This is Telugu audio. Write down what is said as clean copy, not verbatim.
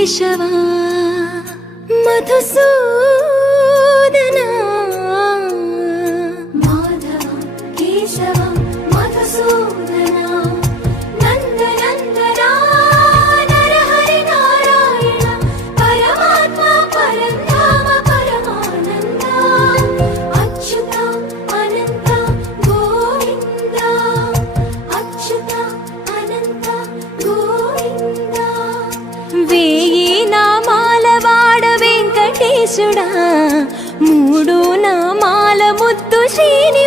కేశవా మధుసూదనా మాధవ కేశవ మధుసూదనా నందనందనా నరహరి నారాయణ పరమాత్మ పరంధామ పరమానంద అచ్యుత అనంత గోవింద అచ్యుత అనంత గోవింద వేయి నామాల వాడ వెంకటేశుడా మూడు నామాల ముద్దు శ్రీని